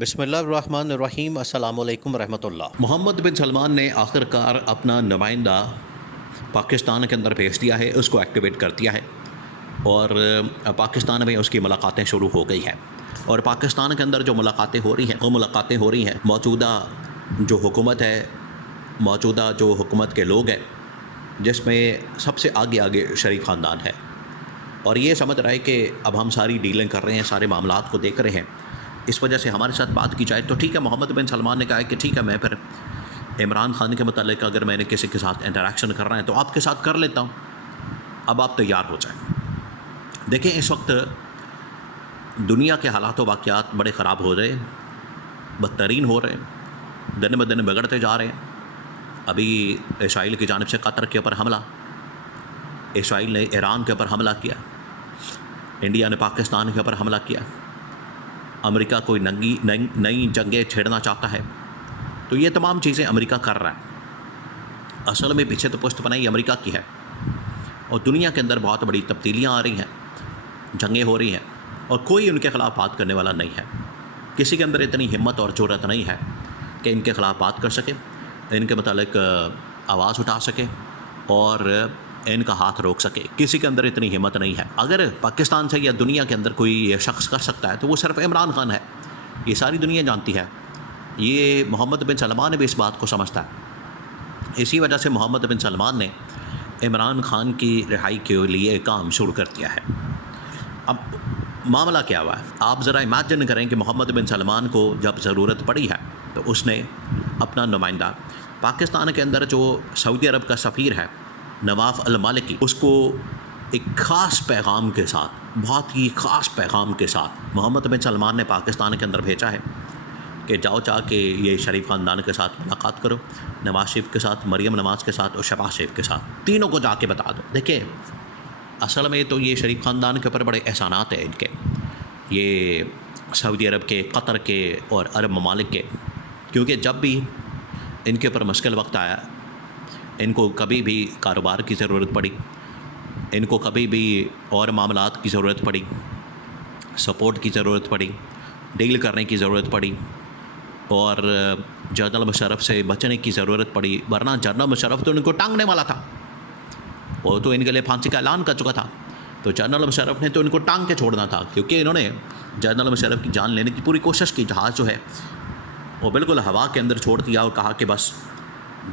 بسم اللہ الرحمن الرحیم۔ السلام علیکم ورحمۃ اللہ۔ محمد بن سلمان نے آخر کار اپنا نمائندہ پاکستان کے اندر بھیج دیا ہے، اس کو ایکٹیویٹ کر دیا ہے اور پاکستان میں اس کی ملاقاتیں شروع ہو گئی ہیں۔ اور پاکستان کے اندر جو ملاقاتیں ہو رہی ہیں وہ ملاقاتیں ہو رہی ہیں موجودہ جو حکومت ہے، موجودہ جو حکومت کے لوگ ہیں، جس میں سب سے آگے شریف خاندان ہے، اور یہ سمجھ رہا ہے کہ اب ہم ساری ڈیلنگ کر رہے ہیں، سارے معاملات کو دیکھ رہے ہیں، اس وجہ سے ہمارے ساتھ بات کی جائے تو ٹھیک ہے۔ محمد بن سلمان نے کہا ہے کہ ٹھیک ہے، میں پھر عمران خان کے متعلق اگر میں نے کسی کے ساتھ انٹریکشن کر رہا ہے تو آپ کے ساتھ کر لیتا ہوں، اب آپ تیار ہو جائیں۔ دیکھیں، اس وقت دنیا کے حالات و واقعات بڑے خراب ہو رہے ہیں، بدترین ہو رہے ہیں، دن بدن بگڑتے جا رہے ہیں۔ ابھی اسرائیل کی جانب سے قطر کے اوپر حملہ، اسرائیل نے ایران کے اوپر حملہ کیا، انڈیا نے پاکستان کے اوپر حملہ کیا، امریکہ کوئی نئی جنگیں چھیڑنا چاہتا ہے، تو یہ تمام چیزیں امریکہ کر رہا ہے۔ اصل میں پیچھے تو پشت پناہی امریکہ کی ہے، اور دنیا کے اندر بہت بڑی تبدیلیاں آ رہی ہیں، جنگیں ہو رہی ہیں، اور کوئی ان کے خلاف بات کرنے والا نہیں ہے۔ کسی کے اندر اتنی ہمت اور جرأت نہیں ہے کہ ان کے خلاف بات کر سکے، ان کے متعلق آواز اٹھا سکے اور ان کا ہاتھ روک سکے۔ کسی کے اندر اتنی ہمت نہیں ہے۔ اگر پاکستان سے یا دنیا کے اندر کوئی یہ شخص کر سکتا ہے تو وہ صرف عمران خان ہے، یہ ساری دنیا جانتی ہے۔ یہ محمد بن سلمان بھی اس بات کو سمجھتا ہے، اسی وجہ سے محمد بن سلمان نے عمران خان کی رہائی کے لیے کام شروع کر دیا ہے۔ اب معاملہ کیا ہوا ہے، آپ ذرا امیجن کریں کہ محمد بن سلمان کو جب ضرورت پڑی ہے تو اس نے اپنا نمائندہ پاکستان کے اندر جو سعودی عرب کا سفیر ہے نواف المالکی، اس کو ایک خاص پیغام کے ساتھ، بہت ہی خاص پیغام کے ساتھ محمد بن سلمان نے پاکستان کے اندر بھیجا ہے کہ جاؤ جا کے یہ شریف خاندان کے ساتھ ملاقات کرو، نواز شریف کے ساتھ، مریم نواز کے ساتھ اور شہباز شریف کے ساتھ، تینوں کو جا کے بتا دو۔ دیکھیں، اصل میں تو یہ شریف خاندان کے اوپر بڑے احسانات ہیں ان کے، یہ سعودی عرب کے، قطر کے اور عرب ممالک کے، کیونکہ جب بھی ان کے اوپر مشکل وقت آیا، ان کو کبھی بھی کاروبار کی ضرورت پڑی، ان کو کبھی بھی اور معاملات کی ضرورت پڑی، سپورٹ کی ضرورت پڑی، ڈیل کرنے کی ضرورت پڑی، اور جنرل مشرف سے بچنے کی ضرورت پڑی، ورنہ جنرل مشرف تو ان کو ٹانگنے والا تھا، وہ تو ان کے لیے پھانسی کا اعلان کر چکا تھا، تو جنرل مشرف نے تو ان کو ٹانگ کے چھوڑنا تھا، کیونکہ انہوں نے جنرل مشرف کی جان لینے کی پوری کوشش کی۔ جہاز جو ہے وہ بالکل ہوا کے اندر چھوڑ دیا اور کہا کہ بس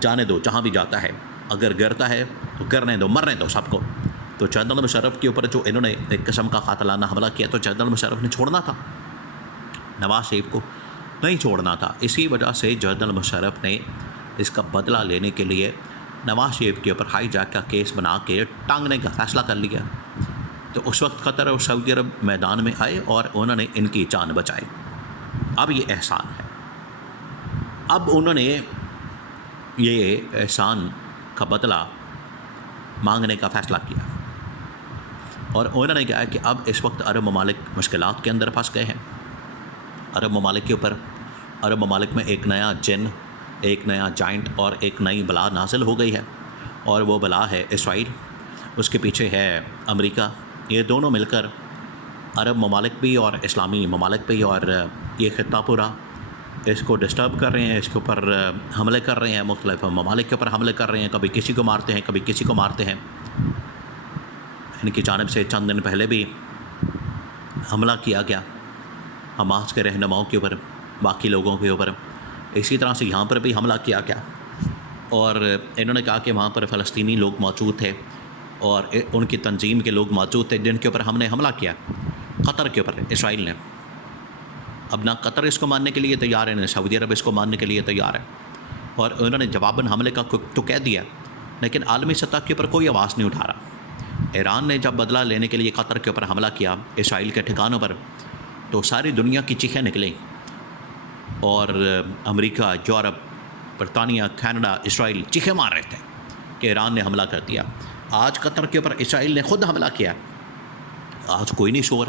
جانے دو، جہاں بھی جاتا ہے، اگر گرتا ہے تو کرنے دو، مرنے دو سب کو۔ تو جنرل مشرف کے اوپر جو انہوں نے ایک قسم کا قاتلانہ حملہ کیا، تو جنرل مشرف نے چھوڑنا تھا، نواز شریف کو نہیں چھوڑنا تھا۔ اسی وجہ سے جنرل مشرف نے اس کا بدلہ لینے کے لیے نواز شریف کے اوپر ہائی جیک کا کیس بنا کے ٹانگنے کا فیصلہ کر لیا۔ تو اس وقت قطر اور سعودی عرب میدان میں آئے اور انہوں نے ان کی جان بچائی۔ اب یہ احسان ہے، اب انہوں نے یہ احسان کا بدلہ مانگنے کا فیصلہ کیا، اور انہوں نے کہا کہ اب اس وقت عرب ممالک مشکلات کے اندر پھنس گئے ہیں۔ عرب ممالک کے اوپر، عرب ممالک میں ایک نیا جن، ایک نیا جائنٹ اور ایک نئی بلا نازل ہو گئی ہے، اور وہ بلا ہے اسرائیل، اس کے پیچھے ہے امریکہ۔ یہ دونوں مل کر عرب ممالک بھی اور اسلامی ممالک بھی اور یہ خطہ پورا اس کو ڈسٹرب کر رہے ہیں، اس کے اوپر حملے کر رہے ہیں، مختلف ممالک کے اوپر حملے کر رہے ہیں، کبھی کسی کو مارتے ہیں، کبھی کسی کو مارتے ہیں۔ ان کی جانب سے چند دن پہلے بھی حملہ کیا گیا حماس کے رہنماؤں کے اوپر، باقی لوگوں کے اوپر، اسی طرح سے یہاں پر بھی حملہ کیا گیا، اور انہوں نے کہا کہ وہاں پر فلسطینی لوگ موجود تھے اور ان کی تنظیم کے لوگ موجود تھے جن کے اوپر ہم نے حملہ کیا، قطر کے اوپر اسرائیل نے۔ اب نہ قطر اس کو ماننے کے لیے تیار ہے، نہ سعودی عرب اس کو ماننے کے لیے تیار ہے، اور انہوں نے جواباً حملے کا تو کہہ دیا، لیکن عالمی سطح کے اوپر کوئی آواز نہیں اٹھا رہا۔ ایران نے جب بدلہ لینے کے لیے قطر کے اوپر حملہ کیا، اسرائیل کے ٹھکانوں پر، تو ساری دنیا کی چیخیں نکلیں، اور امریکہ، یورپ، برطانیہ، کینیڈا، اسرائیل چیخیں مار رہے تھے کہ ایران نے حملہ کر دیا۔ آج قطر کے اوپر اسرائیل نے خود حملہ کیا، آج کوئی نہیں شور۔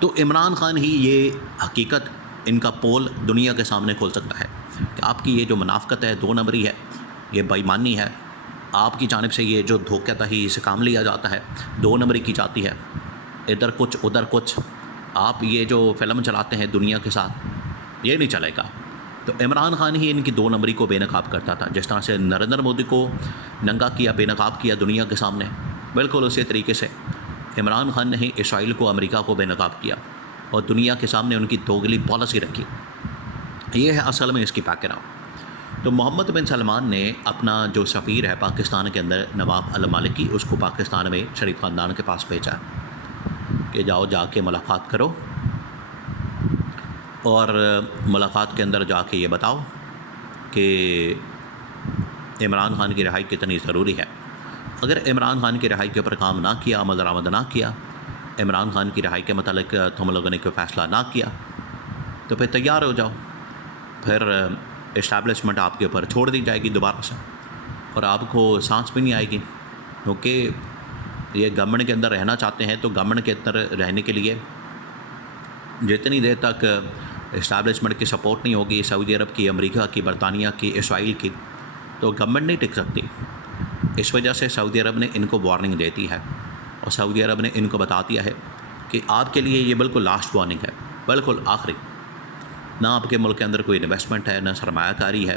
تو عمران خان ہی یہ حقیقت، ان کا پول دنیا کے سامنے کھول سکتا ہے کہ آپ کی یہ جو منافقت ہے، دو نمبری ہے، یہ بے ایمانی ہے، آپ کی جانب سے یہ جو دھوکہ دہی سے کام لیا جاتا ہے، دو نمبری کی جاتی ہے، ادھر کچھ ادھر کچھ۔ آپ یہ جو فلم چلاتے ہیں دنیا کے ساتھ، یہ نہیں چلے گا. تو عمران خان ہی ان کی 2 نمبری کو بے نقاب کرتا تھا. جس طرح سے نریندر مودی کو ننگا کیا، بے نقاب کیا دنیا کے سامنے، بالکل اسی طریقے سے عمران خان نے ہی اسرائیل کو، امریکہ کو بے نقاب کیا اور دنیا کے سامنے ان کی دوگلی پالیسی رکھی. یہ ہے اصل میں اس کی بیک گراؤنڈ. تو محمد بن سلمان نے اپنا جو سفیر ہے پاکستان کے اندر، نواف المالکی، اس کو پاکستان میں شریف خاندان کے پاس بھیجا کہ جاؤ جا کے ملاقات کرو اور ملاقات کے اندر جا کے یہ بتاؤ کہ عمران خان کی رہائی کتنی ضروری ہے. اگر عمران خان کی رہائی کے اوپر کام نہ کیا، عمل درآمد نہ کیا، عمران خان کی رہائی کے متعلق تم لوگوں نے کوئی فیصلہ نہ کیا، تو پھر تیار ہو جاؤ، پھر اسٹیبلشمنٹ آپ کے اوپر چھوڑ دی جائے گی دوبارہ سے، اور آپ کو سانس بھی نہیں آئے گی. کیونکہ یہ گورنمنٹ کے اندر رہنا چاہتے ہیں، تو گورنمنٹ کے اندر رہنے کے لیے جتنی دیر تک اسٹیبلشمنٹ کی سپورٹ نہیں ہوگی، سعودی عرب کی، امریکہ کی، برطانیہ کی، اسرائیل کی، تو گورنمنٹ نہیں ٹک سکتی. اس وجہ سے سعودی عرب نے ان کو وارننگ دیتی ہے، اور سعودی عرب نے ان کو بتا دیا ہے کہ آپ کے لیے یہ بالکل لاسٹ وارننگ ہے، بالکل آخری. نہ آپ کے ملک کے اندر کوئی انویسٹمنٹ ہے، نہ سرمایہ کاری ہے،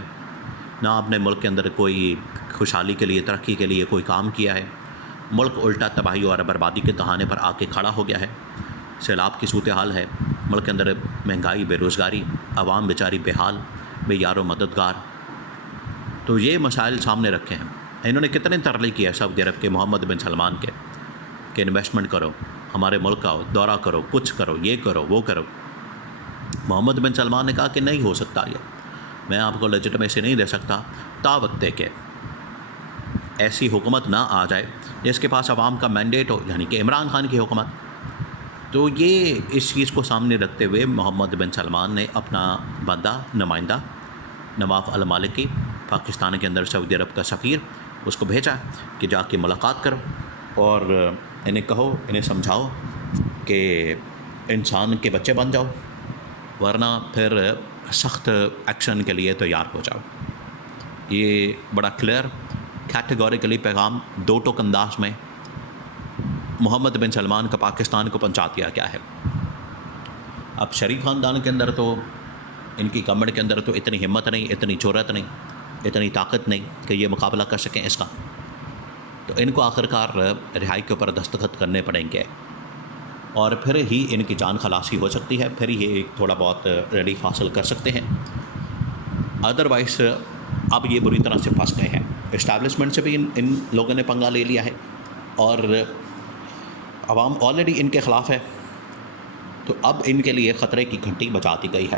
نہ آپ نے ملک کے اندر کوئی خوشحالی کے لیے، ترقی کے لیے کوئی کام کیا ہے. ملک الٹا تباہی اور بربادی کے دہانے پر آ کے کھڑا ہو گیا ہے. سیلاب کی صورتحال ہے ملک کے اندر، مہنگائی، بے روزگاری، عوام بیچاری بے حال، بے یار و مددگار. تو یہ مسائل سامنے رکھے ہیں. انہوں نے کتنے ترلے کیا ہے سعودی عرب کے، محمد بن سلمان کے، کہ انویسٹمنٹ کرو، ہمارے ملک کا دورہ کرو، کچھ کرو، یہ کرو، وہ کرو. محمد بن سلمان نے کہا کہ نہیں ہو سکتا، یہ میں آپ کو لیجٹمیسی نہیں دے سکتا تا وقت کہ ایسی حکومت نہ آ جائے جس کے پاس عوام کا مینڈیٹ ہو، یعنی کہ عمران خان کی حکومت. تو یہ اس چیز کو سامنے رکھتے ہوئے محمد بن سلمان نے اپنا بندہ، نمائندہ نواف المالکی، پاکستان کے اندر سعودی عرب کا سفیر، اس کو بھیجا کہ جا کے ملاقات کرو اور انہیں کہو، انہیں سمجھاؤ کہ انسان کے بچے بن جاؤ، ورنہ پھر سخت ایکشن کے لیے تیار ہو جاؤ. یہ بڑا کلیئر کیٹیگوریکلی پیغام 2 ٹوک انداز میں محمد بن سلمان کا پاکستان کو پہنچا دیا گیا ہے. اب شریف خاندان کے اندر تو، ان کی گورنمنٹ کے اندر تو اتنی ہمت نہیں، اتنی جرأت نہیں، اتنی طاقت نہیں کہ یہ مقابلہ کر سکیں اس کا. تو ان کو آخرکار رہائی کے اوپر دستخط کرنے پڑیں گے، اور پھر ہی ان کی جان خلاصی ہو سکتی ہے، پھر یہ تھوڑا بہت ریلیف حاصل کر سکتے ہیں. ادروائز اب یہ بری طرح سے پھنس گئے ہیں. اسٹیبلشمنٹ سے بھی ان لوگوں نے پنگا لے لیا ہے، اور عوام آلریڈی ان کے خلاف ہے. تو اب ان کے لیے خطرے کی گھنٹی بجا دی گئی ہے.